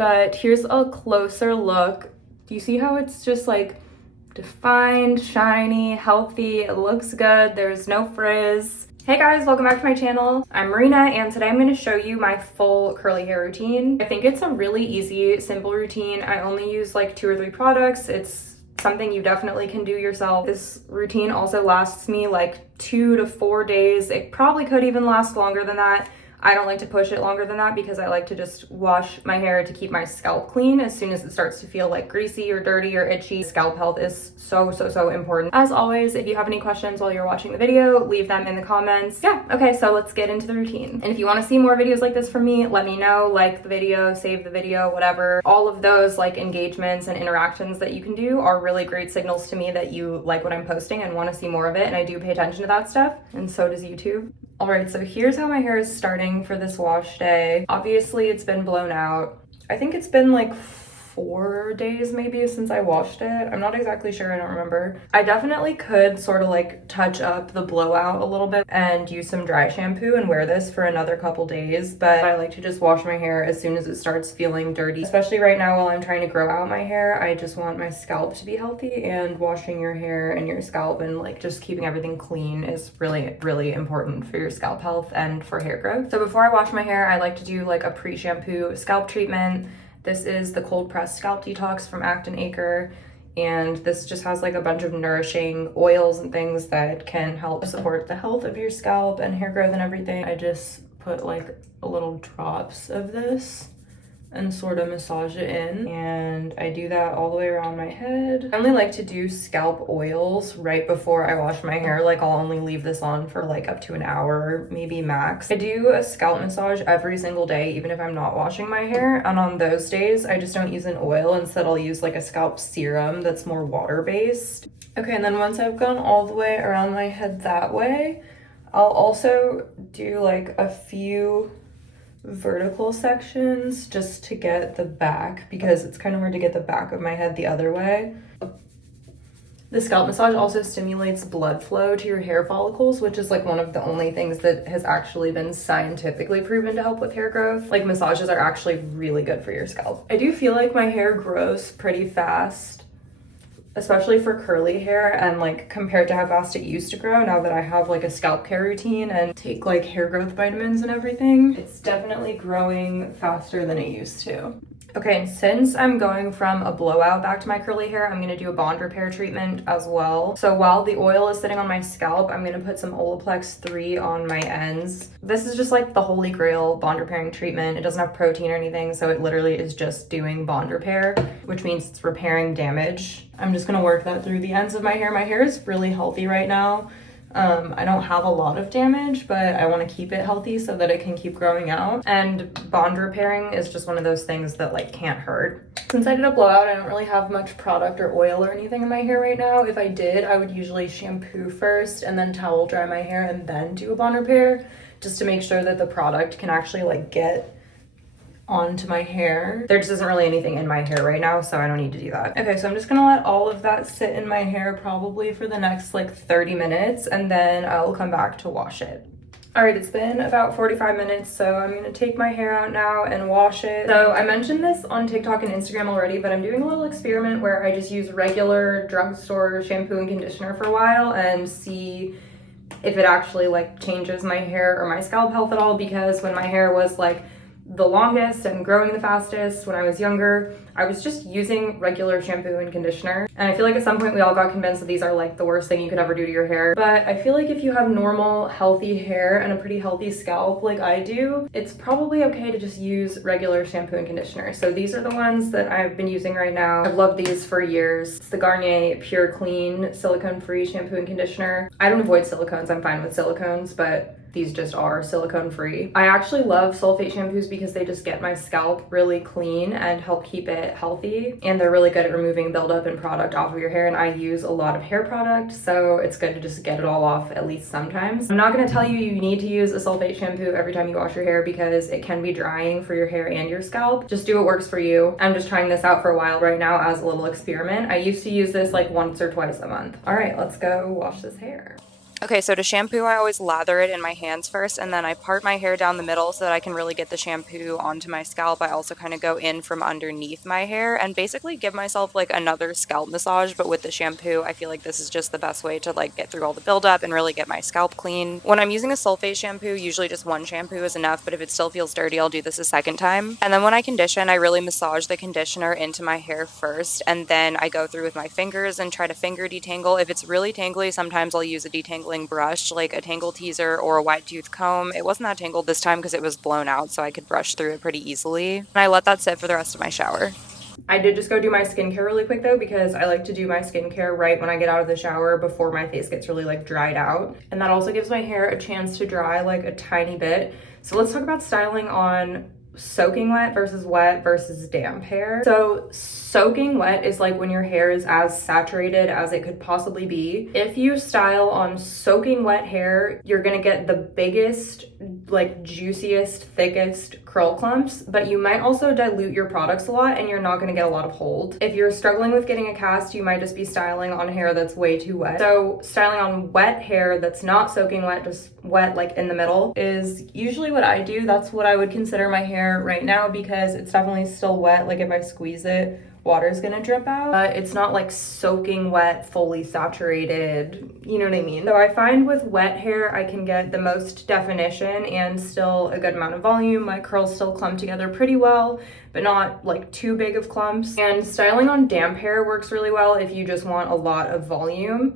But here's a closer look. Do you see how it's just like defined, shiny, healthy? It looks good. There's no frizz. Hey guys, welcome back to my channel. I'm Marina, and today I'm going to show you my full curly hair routine. I think it's a really easy, simple routine. I only use like 2 or 3 products. It's something you definitely can do yourself. This routine also lasts me like 2 to 4 days. It probably could even last longer than that. I don't like to push it longer than that because I like to just wash my hair to keep my scalp clean as soon as it starts to feel like greasy or dirty or itchy. Scalp health is so important. As always, if you have any questions while you're watching the video, leave them in the comments. Yeah, okay, so let's get into the routine. And if you want to see more videos like this from me, let me know. Like the video, save the video, whatever. All of those like engagements and interactions that you can do are really great signals to me that you like what I'm posting and want to see more of it, and I do pay attention to that stuff, and so does YouTube. All right, so here's how my hair is starting for this wash day. Obviously, it's been blown out. I think it's been like 4 days maybe since I washed it. I'm not exactly sure, I don't remember. I definitely could sort of like touch up the blowout a little bit and use some dry shampoo and wear this for another couple days, but I like to just wash my hair as soon as it starts feeling dirty. Especially right now while I'm trying to grow out my hair, I just want my scalp to be healthy, and washing your hair and your scalp and like just keeping everything clean is really important for your scalp health and for hair growth. So before I wash my hair, I like to do like a pre-shampoo scalp treatment. This is the cold pressed scalp detox from Acton Acre, and this just has like a bunch of nourishing oils and things that can help support the health of your scalp and hair growth and everything. I just put like a little drops of this and sort of massage it in, and I do that all the way around my head. I only like to do scalp oils right before I wash my hair. Like I'll only leave this on for like up to an hour, maybe max. I do a scalp massage every single day, even if I'm not washing my hair, and on those days I just don't use an oil. Instead I'll use like a scalp serum that's more water-based. Okay, and then once I've gone all the way around my head that way, I'll also do like a few vertical sections just to get the back, because it's kind of hard to get the back of my head the other way. The scalp massage also stimulates blood flow to your hair follicles, which is like one of the only things that has actually been scientifically proven to help with hair growth. Like massages are actually really good for your scalp. I do feel like my hair grows pretty fast, especially for curly hair, and like compared to how fast it used to grow, now that I have like a scalp care routine and take like hair growth vitamins and everything, it's definitely growing faster than it used to. Okay, since I'm going from a blowout back to my curly hair, I'm gonna do a bond repair treatment as well. So while the oil is sitting on my scalp, I'm gonna put some Olaplex 3 on my ends. This is just like the holy grail bond repairing treatment. It doesn't have protein or anything, so it literally is just doing bond repair, which means it's repairing damage. I'm just gonna work that through the ends of my hair. My hair is really healthy right now. I don't have a lot of damage, but I want to keep it healthy so that it can keep growing out. And bond repairing is just one of those things that like can't hurt. Since I did a blowout, I don't really have much product or oil or anything in my hair right now. If I did, I would usually shampoo first and then towel dry my hair and then do a bond repair, just to make sure that the product can actually like get onto my hair. There just isn't really anything in my hair right now, so I don't need to do that. Okay, so I'm just gonna let all of that sit in my hair probably for the next like 30 minutes, and then I'll come back to wash it. All right, it's been about 45 minutes, so I'm gonna take my hair out now and wash it. So I mentioned this on TikTok and Instagram already, but I'm doing a little experiment where I just use regular drugstore shampoo and conditioner for a while and see if it actually like changes my hair or my scalp health at all, because when my hair was like the longest and growing the fastest when I was younger, I was just using regular shampoo and conditioner. And I feel like at some point we all got convinced that these are like the worst thing you could ever do to your hair. But I feel like if you have normal, healthy hair and a pretty healthy scalp like I do, it's probably okay to just use regular shampoo and conditioner. So these are the ones that I've been using right now. I've loved these for years. It's the Garnier Pure Clean silicone-free shampoo and conditioner. I don't avoid silicones, I'm fine with silicones, but these just are silicone free. I actually love sulfate shampoos because they just get my scalp really clean and help keep it healthy. And they're really good at removing buildup and product off of your hair. And I use a lot of hair product, so it's good to just get it all off at least sometimes. I'm not gonna tell you you need to use a sulfate shampoo every time you wash your hair because it can be drying for your hair and your scalp. Just do what works for you. I'm just trying this out for a while right now as a little experiment. I used to use this like once or twice a month. All right, let's go wash this hair. Okay, so to shampoo, I always lather it in my hands first, and then I part my hair down the middle so that I can really get the shampoo onto my scalp. I also kind of go in from underneath my hair and basically give myself like another scalp massage, but with the shampoo. I feel like this is just the best way to like get through all the buildup and really get my scalp clean. When I'm using a sulfate shampoo, usually just one shampoo is enough, but if it still feels dirty, I'll do this a second time. And then when I condition, I really massage the conditioner into my hair first, and then I go through with my fingers and try to finger detangle. If it's really tangly, sometimes I'll use a detangling brush like a tangle teaser or a wide tooth comb. It wasn't that tangled this time because it was blown out, so I could brush through it pretty easily. And I let that sit for the rest of my shower. I did just go do my skincare really quick though, because I like to do my skincare right when I get out of the shower before my face gets really like dried out. And that also gives my hair a chance to dry like a tiny bit. So let's talk about styling on soaking wet versus damp hair. So soaking wet is like when your hair is as saturated as it could possibly be. If you style on soaking wet hair, you're gonna get the biggest, like juiciest, thickest curl clumps, but you might also dilute your products a lot and you're not gonna get a lot of hold. If you're struggling with getting a cast, you might just be styling on hair that's way too wet. So styling on wet hair that's not soaking wet, just wet like in the middle, is usually what I do. That's what I would consider my hair right now because it's definitely still wet. Like if I squeeze it, water's gonna drip out. It's not like soaking wet, fully saturated, you know what I mean? So I find with wet hair, I can get the most definition and still a good amount of volume. My curls still clump together pretty well, but not like too big of clumps. And styling on damp hair works really well if you just want a lot of volume.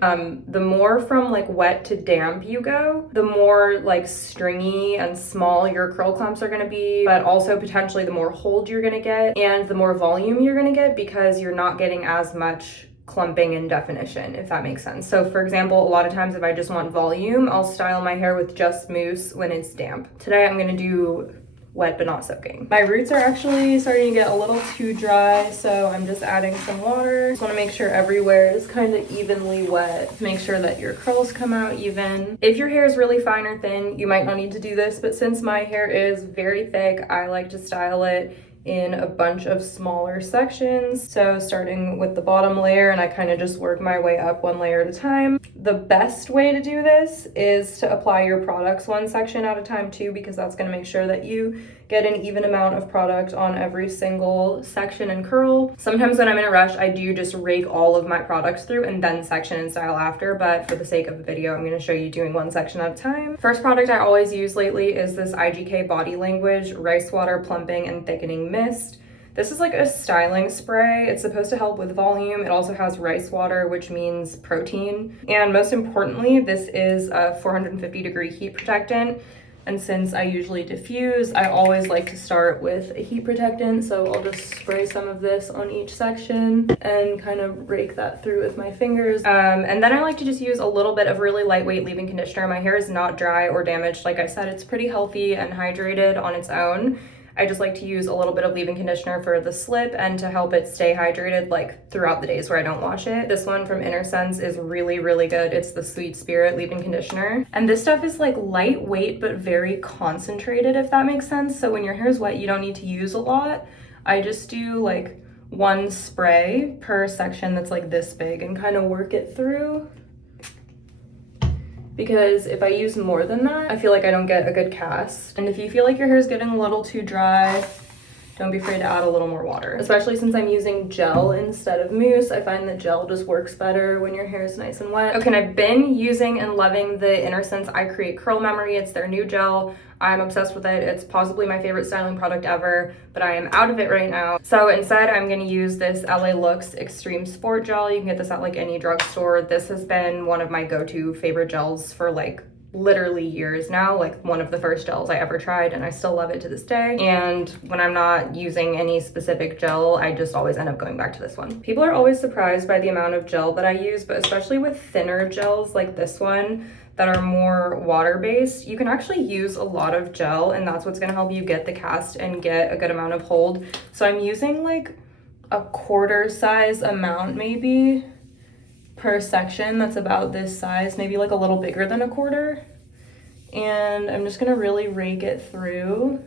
The more from like wet to damp you go, the more like stringy and small your curl clumps are gonna be, but also potentially the more hold you're gonna get and the more volume you're gonna get because you're not getting as much clumping and definition, if that makes sense. So for example, a lot of times if I just want volume, I'll style my hair with just mousse when it's damp. Today I'm gonna do wet but not soaking. My roots are actually starting to get a little too dry, so I'm just adding some water. Just want to make sure everywhere is kind of evenly wet. Make sure that your curls come out even. If your hair is really fine or thin, you might not need to do this, but since my hair is very thick, I like to style it in a bunch of smaller sections. So starting with the bottom layer, and I kind of just work my way up one layer at a time. The best way to do this is to apply your products one section at a time too, because that's going to make sure that you get an even amount of product on every single section and curl. Sometimes when I'm in a rush, I do just rake all of my products through and then section and style after, but for the sake of the video, I'm going to show you doing one section at a time. First product I always use lately is this IGK Body Language Rice Water Plumping and Thickening Mist. This is like a styling spray. It's supposed to help with volume. It also has rice water, which means protein. And most importantly, this is a 450-degree heat protectant. And since I usually diffuse, I always like to start with a heat protectant. So I'll just spray some of this on each section and kind of rake that through with my fingers. And then I like to just use a little bit of really lightweight leave-in conditioner. My hair is not dry or damaged. Like I said, it's pretty healthy and hydrated on its own. I just like to use a little bit of leave-in conditioner for the slip and to help it stay hydrated like throughout the days where I don't wash it. This one from Inner Sense is really, really good. It's the Sweet Spirit leave-in conditioner. And this stuff is like lightweight but very concentrated, if that makes sense. So when your hair is wet, you don't need to use a lot. I just do like one spray per section that's like this big and kind of work it through. Because if I use more than that, I feel like I don't get a good cast. And if you feel like your hair is getting a little too dry, don't be afraid to add a little more water. Especially since I'm using gel instead of mousse, I find that gel just works better when your hair is nice and wet. Okay, and I've been using and loving the Inner Sense I Create Curl Memory. It's their new gel. I'm obsessed with it. It's possibly my favorite styling product ever, but I am out of it right now. So instead, I'm gonna use this LA Looks Extreme Sport Gel. You can get this at like any drugstore. This has been one of my go-to favorite gels for like literally years now, like one of the first gels I ever tried, and I still love it to this day. And when I'm not using any specific gel, I just always end up going back to this one. People are always surprised by the amount of gel that I use, but especially with thinner gels like this one that are more water-based, you can actually use a lot of gel, and that's what's gonna help you get the cast and get a good amount of hold. So I'm using like a quarter size amount maybe per section that's about this size, maybe like a little bigger than a quarter. And I'm just gonna really rake it through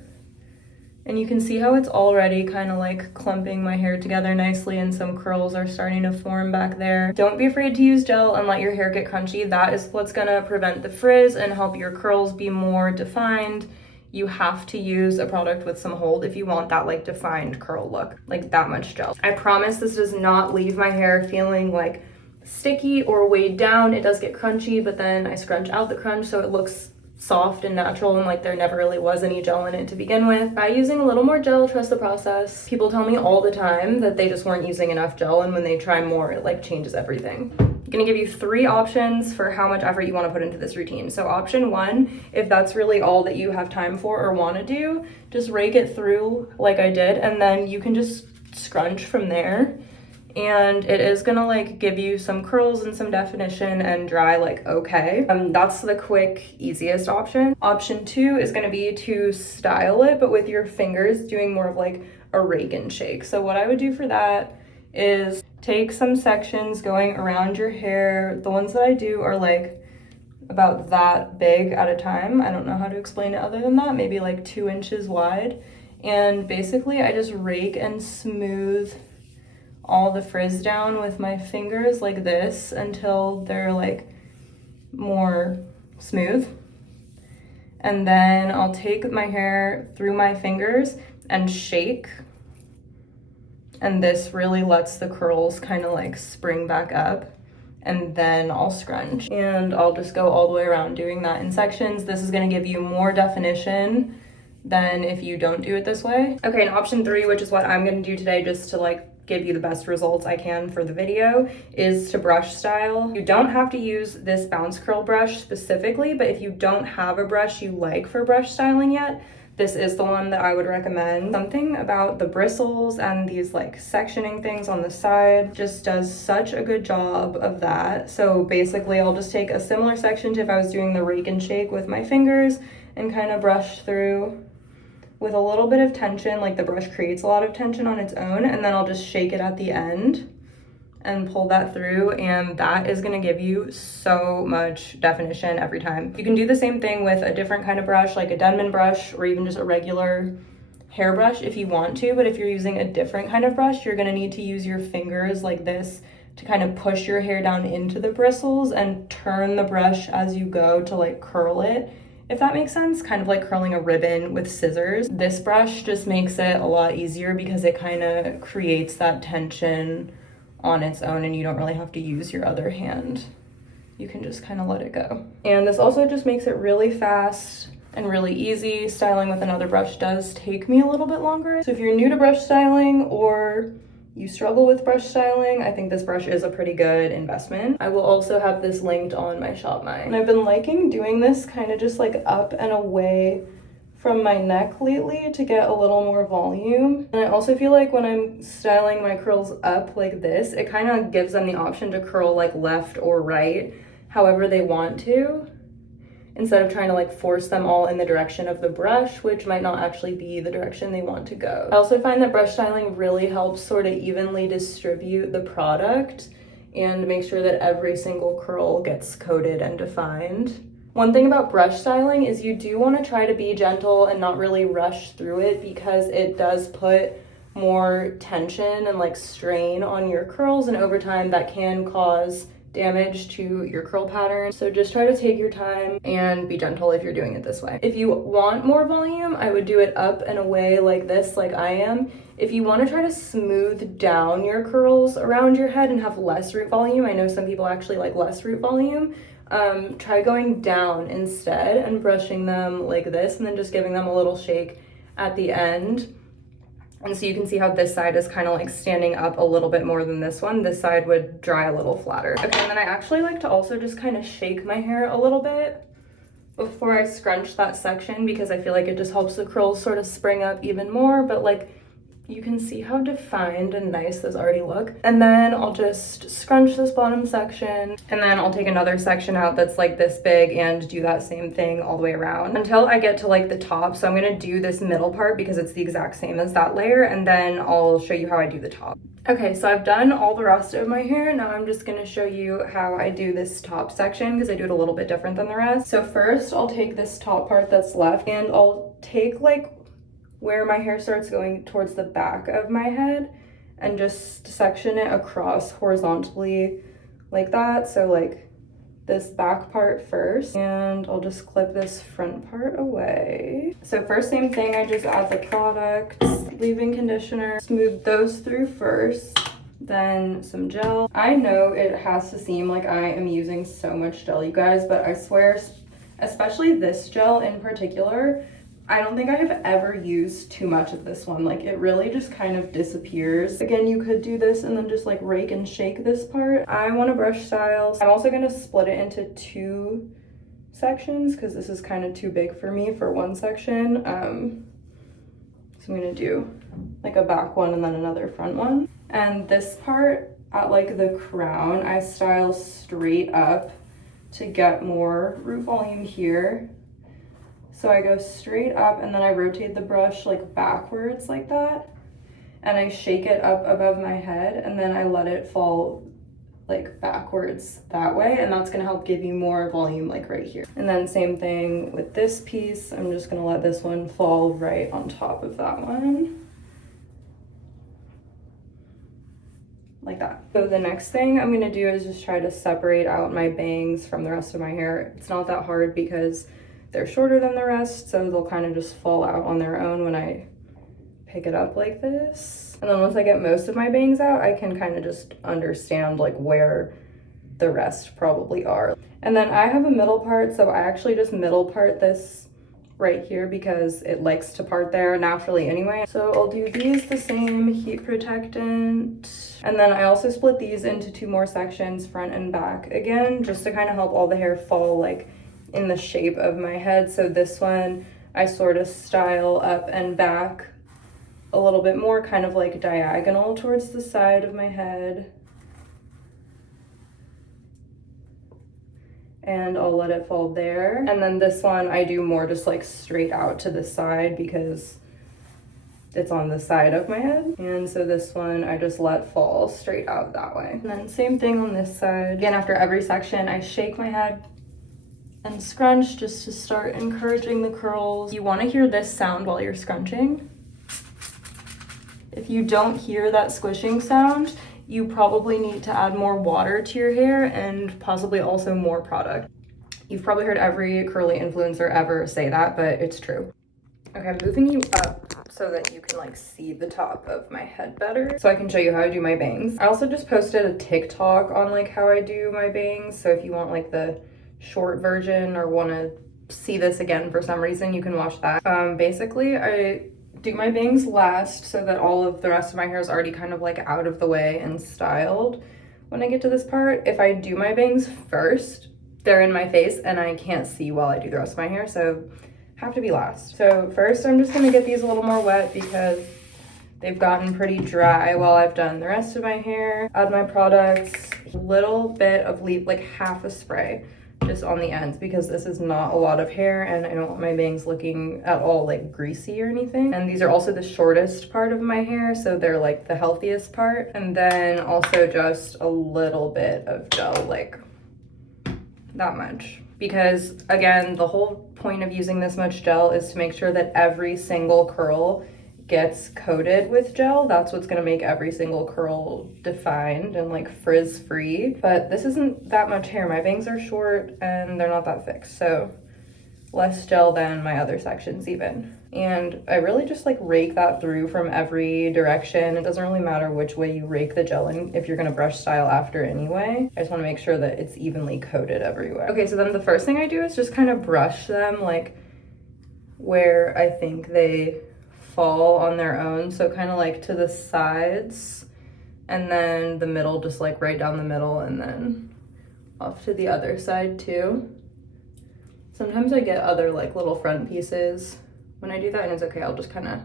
And you can see how it's already kind of like clumping my hair together nicely and some curls are starting to form back there. Don't be afraid to use gel and let your hair get crunchy. That is what's gonna prevent the frizz and help your curls be more defined. You have to use a product with some hold if you want that like defined curl look, like that much gel. I promise this does not leave my hair feeling like sticky or weighed down. It does get crunchy, but then I scrunch out the crunch so it looks soft and natural and like there never really was any gel in it to begin with. By using a little more gel, trust the process. People tell me all the time that they just weren't using enough gel, and when they try more, it like changes everything. I'm gonna give you 3 options for how much effort you want to put into this routine. So option 1, if that's really all that you have time for or want to do, just rake it through like I did, and then you can just scrunch from there. And it is gonna like give you some curls and some definition and dry like okay. That's the quick, easiest option. Option 2 is gonna be to style it, but with your fingers, doing more of like a rake and shake. So what I would do for that is take some sections going around your hair. The ones that I do are like about that big at a time. I don't know how to explain it other than that, maybe like 2 inches wide. And basically I just rake and smooth all the frizz down with my fingers like this until they're like more smooth. And then I'll take my hair through my fingers and shake. And this really lets the curls kind of like spring back up. And then I'll scrunch. And I'll just go all the way around doing that in sections. This is gonna give you more definition than if you don't do it this way. Okay, and option 3, which is what I'm gonna do today just to like give you the best results I can for the video, is to brush style. You don't have to use this bounce curl brush specifically, but if you don't have a brush you like for brush styling yet, this is the one that I would recommend. Something about the bristles and these like sectioning things on the side just does such a good job of that. So basically I'll just take a similar section to if I was doing the rake and shake with my fingers and kind of brush through with a little bit of tension, like the brush creates a lot of tension on its own, and then I'll just shake it at the end and pull that through, and that is gonna give you so much definition every time. You can do the same thing with a different kind of brush, like a Denman brush or even just a regular hairbrush if you want to, but if you're using a different kind of brush, you're gonna need to use your fingers like this to kind of push your hair down into the bristles and turn the brush as you go to like curl it, if that makes sense, kind of like curling a ribbon with scissors. This brush just makes it a lot easier because it kind of creates that tension on its own and you don't really have to use your other hand. You can just kind of let it go. And this also just makes it really fast and really easy. Styling with another brush does take me a little bit longer. So if you're new to brush styling or you struggle with brush styling, I think this brush is a pretty good investment. I will also have this linked on my Shop My. And I've been liking doing this kind of just like up and away from my neck lately to get a little more volume. And I also feel like when I'm styling my curls up like this, it kind of gives them the option to curl like left or right, however they want to, instead of trying to like force them all in the direction of the brush, which might not actually be the direction they want to go. I also find that brush styling really helps sort of evenly distribute the product and make sure that every single curl gets coated and defined. One thing about brush styling is you do want to try to be gentle and not really rush through it because it does put more tension and like strain on your curls, and over time that can cause damage to your curl pattern. So just try to take your time and be gentle if you're doing it this way. If you want more volume, I would do it up and away like this, like I am. If you want to try to smooth down your curls around your head and have less root volume, I know some people actually like less root volume, try going down instead and brushing them like this and then just giving them a little shake at the end. And so you can see how this side is kind of like standing up a little bit more than this one. This side would dry a little flatter. Okay, and then I actually like to also just kind of shake my hair a little bit before I scrunch that section because I feel like it just helps the curls sort of spring up even more. But like, you can see how defined and nice those already look. And then I'll just scrunch this bottom section, and then I'll take another section out that's like this big and do that same thing all the way around until I get to like the top. So I'm gonna do this middle part because it's the exact same as that layer, and then I'll show you how I do the top. Okay, so I've done all the rest of my hair. Now I'm just gonna show you how I do this top section because I do it a little bit different than the rest. So first I'll take this top part that's left and I'll take like where my hair starts going towards the back of my head and just section it across horizontally like that. So like this back part first, and I'll just clip this front part away. So first, same thing, I just add the product, leave-in conditioner, smooth those through first, then some gel. I know it has to seem like I am using so much gel, you guys, but I swear, especially this gel in particular, I don't think I have ever used too much of this one. Like, it really just kind of disappears. Again, you could do this and then just like rake and shake this part. I want to brush style. I'm also going to split it into 2 sections because this is kind of too big for me for one section. So I'm going to do like a back one and then another front one. And this part at like the crown, I style straight up to get more root volume here. So I go straight up and then I rotate the brush like backwards like that. And I shake it up above my head and then I let it fall like backwards that way. And that's gonna help give you more volume like right here. And then same thing with this piece. I'm just gonna let this one fall right on top of that one. Like that. So the next thing I'm gonna do is just try to separate out my bangs from the rest of my hair. It's not that hard because they're shorter than the rest, so they'll kind of just fall out on their own when I pick it up like this. And then once I get most of my bangs out, I can kind of just understand like where the rest probably are. And then I have a middle part, so I actually just middle part this right here because it likes to part there naturally anyway. So I'll do these the same, heat protectant. And then I also split these into 2 more sections, front and back, again, just to kind of help all the hair fall like in the shape of my head. So this one I sort of style up and back a little bit more, kind of like diagonal towards the side of my head. And I'll let it fall there. And then this one I do more just like straight out to the side because it's on the side of my head. And so this one I just let fall straight out that way. And then same thing on this side. Again, after every section I shake my head and scrunch just to start encouraging the curls. You want to hear this sound while you're scrunching. If you don't hear that squishing sound, you probably need to add more water to your hair and possibly also more product. You've probably heard every curly influencer ever say that, but it's true. Okay, I'm moving you up so that you can like see the top of my head better, so I can show you how I do my bangs. I also just posted a TikTok on like how I do my bangs, so if you want like the short version or want to see this again for some reason, you can watch that. Basically I do my bangs last so that all of the rest of my hair is already kind of like out of the way and styled when I get to this part. If I do my bangs first, they're in my face and I can't see while I do the rest of my hair, so have to be last. So first I'm just gonna get these a little more wet because they've gotten pretty dry while I've done the rest of my hair. Add my products, a little bit of like half a spray just on the ends because this is not a lot of hair and I don't want my bangs looking at all like greasy or anything. And these are also the shortest part of my hair, so they're like the healthiest part. And then also just a little bit of gel, like that much. Because again, the whole point of using this much gel is to make sure that every single curl gets coated with gel. That's what's gonna make every single curl defined and like frizz free. But this isn't that much hair. My bangs are short and they're not that thick, so less gel than my other sections even. And I really just like rake that through from every direction. It doesn't really matter which way you rake the gel in if you're gonna brush style after anyway. I just wanna make sure that it's evenly coated everywhere. Okay, so then the first thing I do is just kind of brush them like where I think they fall on their own, so kind of like to the sides and then the middle, just like right down the middle, and then off to the other side too. Sometimes I get other like little front pieces when I do that, and it's okay, I'll just kind of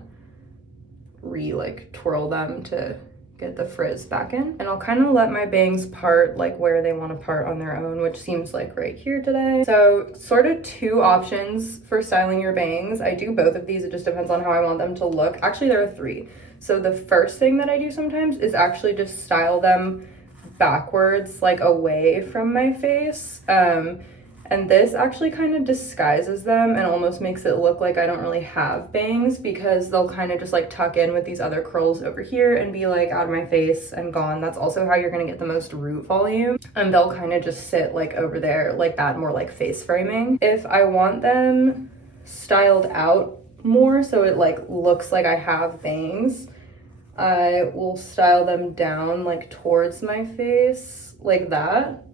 twirl them to get the frizz back in. And I'll kind of let my bangs part like where they want to part on their own, which seems like right here today. So sort of 2 options for styling your bangs. I do both of these, it just depends on how I want them to look. Actually, there are 3. So the first thing that I do sometimes is actually just style them backwards, like away from my face. And And this actually kind of disguises them and almost makes it look like I don't really have bangs, because they'll kind of just like tuck in with these other curls over here and be like out of my face and gone. That's also how you're gonna get the most root volume. And they'll kind of just sit like over there like that, more like face framing. If I want them styled out more so it like looks like I have bangs, I will style them down like towards my face like that.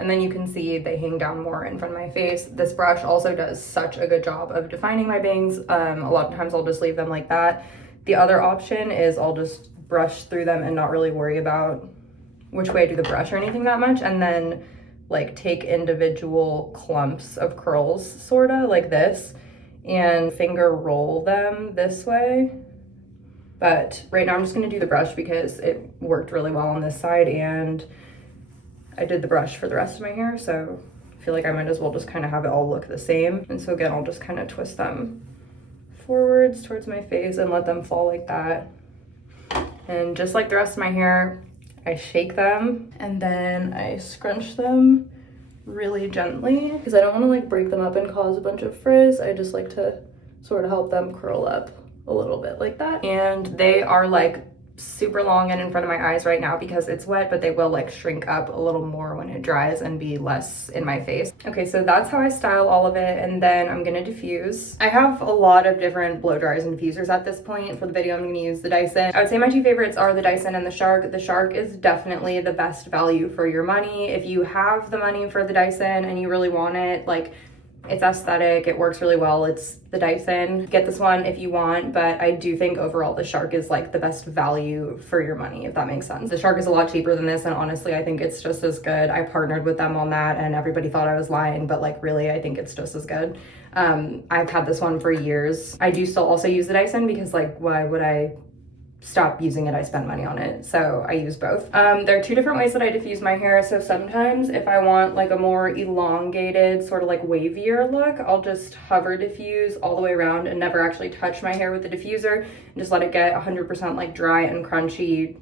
And then you can see they hang down more in front of my face. This brush also does such a good job of defining my bangs. A lot of times I'll just leave them like that. The other option is I'll just brush through them and not really worry about which way I do the brush or anything that much, and then like take individual clumps of curls, sorta like this, and finger roll them this way. But right now I'm just gonna do the brush because it worked really well on this side, and I did the brush for the rest of my hair, so I feel like I might as well just kind of have it all look the same. And so again, I'll just kind of twist them forwards towards my face and let them fall like that. And just like the rest of my hair, I shake them and then I scrunch them really gently because I don't want to like break them up and cause a bunch of frizz. I just like to sort of help them curl up a little bit like that. And they are like super long and in front of my eyes right now because it's wet, but they will like shrink up a little more when it dries and be less in my face. Okay, so that's how I style all of it, and then I'm gonna diffuse. I have a lot of different blow dryers and diffusers at this point. For the video, I'm gonna use the Dyson. I would say my two favorites are the Dyson and the Shark. The Shark is definitely the best value for your money. If you have the money for the Dyson and you really want it, like, it's aesthetic, it works really well, it's the Dyson. Get this one if you want, but I do think overall the Shark is like the best value for your money, if that makes sense. The Shark is a lot cheaper than this, and honestly I think it's just as good. I partnered with them on that and everybody thought I was lying, but like really I think it's just as good. I've had this one for years. I do still also use the Dyson because like why would I stop using it? I spend money on it, so I use both. There are two different ways that I diffuse my hair. So sometimes if I want like a more elongated, sort of like wavier look, I'll just hover diffuse all the way around and never actually touch my hair with the diffuser and just let it get 100% like dry and crunchy,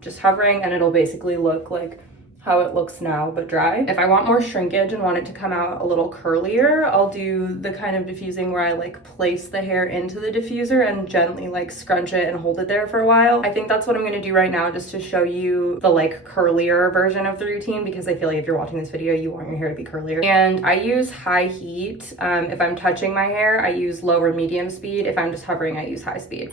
just hovering, and it'll basically look like how it looks now, but dry. If I want more shrinkage and want it to come out a little curlier, I'll do the kind of diffusing where I like place the hair into the diffuser and gently like scrunch it and hold it there for a while. I think that's what I'm gonna do right now, just to show you the like curlier version of the routine, because I feel like if you're watching this video, you want your hair to be curlier. And I use high heat. If I'm touching my hair, I use low or medium speed. If I'm just hovering, I use high speed.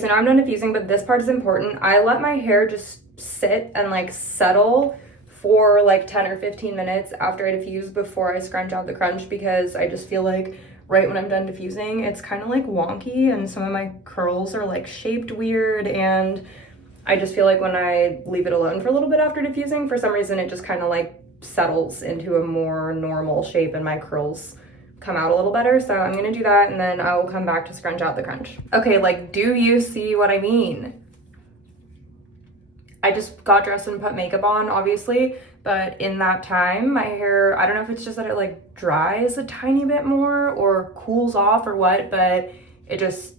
So now I'm done diffusing, but this part is important. I let my hair just sit and like settle for like 10 or 15 minutes after I diffuse before I scrunch out the crunch, because I just feel like right when I'm done diffusing, it's kind of like wonky and some of my curls are like shaped weird, and I just feel like when I leave it alone for a little bit after diffusing, for some reason it just kind of like settles into a more normal shape and my curls come out a little better. So I'm gonna do that and then I will come back to scrunch out the crunch. Okay, like, do you see what I mean? I just got dressed and put makeup on, obviously, but in that time, my hair, I don't know if it's just that it like dries a tiny bit more or cools off or what, but it just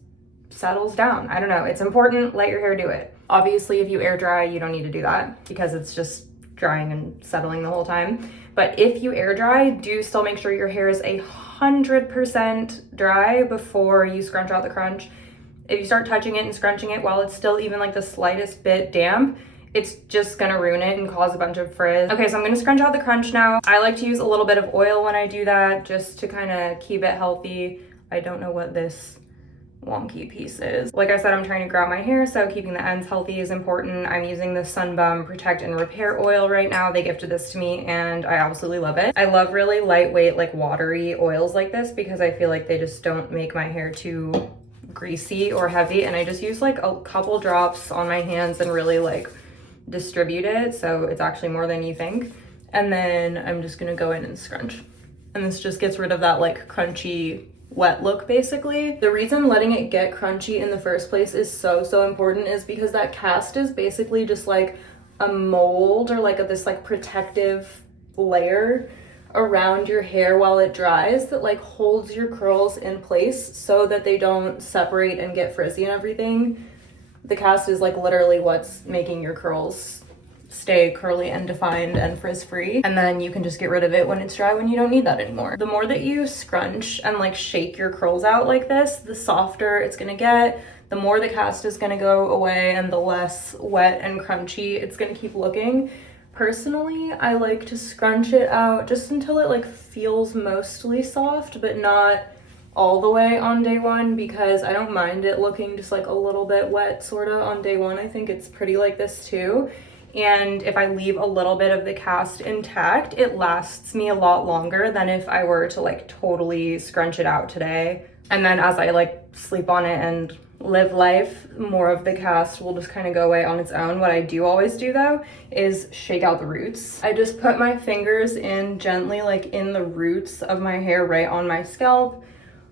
settles down. I don't know, it's important, let your hair do it. Obviously, if you air dry, you don't need to do that because it's just drying and settling the whole time. But if you air dry, do still make sure your hair is 100% dry before you scrunch out the crunch. If you start touching it and scrunching it while it's still even like the slightest bit damp, it's just gonna ruin it and cause a bunch of frizz. Okay, so I'm gonna scrunch out the crunch now. I like to use a little bit of oil when I do that, just to kind of keep it healthy. I don't know what this wonky piece is. Like I said, I'm trying to grow out my hair, so keeping the ends healthy is important. I'm using the Sunbum Protect and Repair oil right now. They gifted this to me and I absolutely love it. I love really lightweight, like watery oils like this because I feel like they just don't make my hair too greasy or heavy, and I just use like a couple drops on my hands and really like distribute it, so it's actually more than you think. And then I'm just gonna go in and scrunch. And this just gets rid of that like crunchy wet look basically. The reason letting it get crunchy in the first place is so important is because that cast is basically just like a mold or like this like protective layer around your hair while it dries that like holds your curls in place so that they don't separate and get frizzy and everything. The cast is like literally what's making your curls stay curly and defined and frizz-free, and then you can just get rid of it when it's dry when you don't need that anymore. The more that you scrunch and like shake your curls out like this, the softer it's gonna get, the more the cast is gonna go away, and the less wet and crunchy it's gonna keep looking. Personally, I like to scrunch it out just until it like feels mostly soft, but not all the way on day one, because I don't mind it looking just like a little bit wet sorta on day one. I think it's pretty like this too. And if I leave a little bit of the cast intact, it lasts me a lot longer than if I were to like totally scrunch it out today. And then as I like sleep on it and live life, more of the cast will just kind of go away on its own. What I do always do though is shake out the roots. I just put my fingers in gently like in the roots of my hair right on my scalp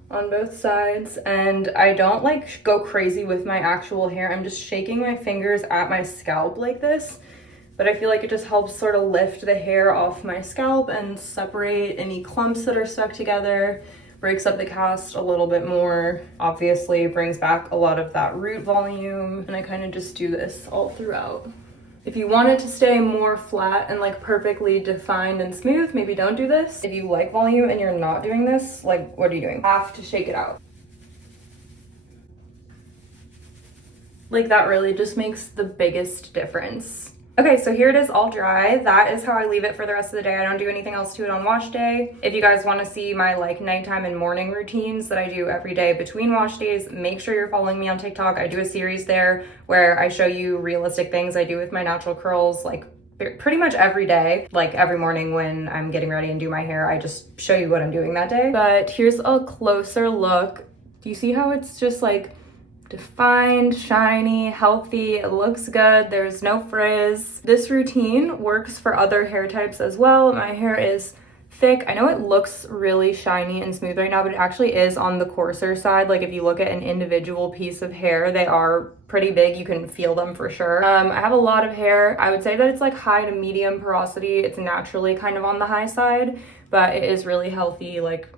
on both sides, and I don't like go crazy with my actual hair. I'm just shaking my fingers at my scalp like this, but I feel like it just helps sort of lift the hair off my scalp and separate any clumps that are stuck together, breaks up the cast a little bit more, obviously brings back a lot of that root volume, and I kind of just do this all throughout. If you want it to stay more flat and like perfectly defined and smooth, maybe don't do this. If you like volume and you're not doing this, like what are you doing? You have to shake it out. Like that really just makes the biggest difference. Okay, so here it is all dry. That is how I leave it for the rest of the day. I don't do anything else to it on wash day. If you guys want to see my like nighttime and morning routines that I do every day between wash days, make sure you're following me on TikTok. I do a series there where I show you realistic things I do with my natural curls like pretty much every day. Like every morning when I'm getting ready and do my hair, I just show you what I'm doing that day. But here's a closer look. Do you see how it's just like defined, shiny, healthy, it looks good, there's no frizz. This routine works for other hair types as well. My hair is thick. I know it looks really shiny and smooth right now, but it actually is on the coarser side. Like if you look at an individual piece of hair, they are pretty big. You can feel them for sure. I have a lot of hair. I would say that it's like high to medium porosity. It's naturally kind of on the high side, but it is really healthy, like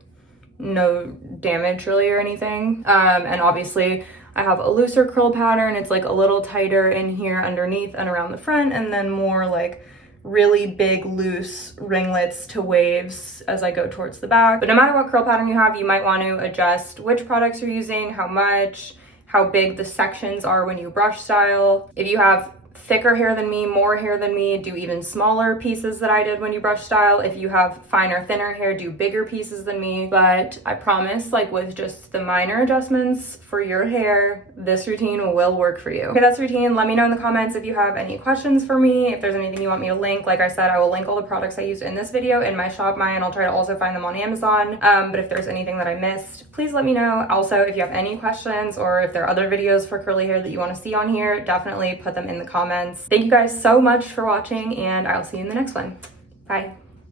no damage really or anything. And obviously I have a looser curl pattern. It's like a little tighter in here underneath and around the front, and then more like really big loose ringlets to waves as I go towards the back. But no matter what curl pattern you have, you might want to adjust which products you're using, how much, how big the sections are when you brush style. If you have thicker hair than me, more hair than me, do even smaller pieces that I did when you brush style. If you have finer, thinner hair, do bigger pieces than me. But I promise, like with just the minor adjustments for your hair, this routine will work for you. Okay, that's the routine. Let me know in the comments if you have any questions for me, if there's anything you want me to link. Like I said, I will link all the products I used in this video in my shop, and I'll try to also find them on Amazon. But if there's anything that I missed, please let me know. Also, if you have any questions or if there are other videos for curly hair that you want to see on here, definitely put them in the comments. Thank you guys so much for watching, and I'll see you in the next one. Bye.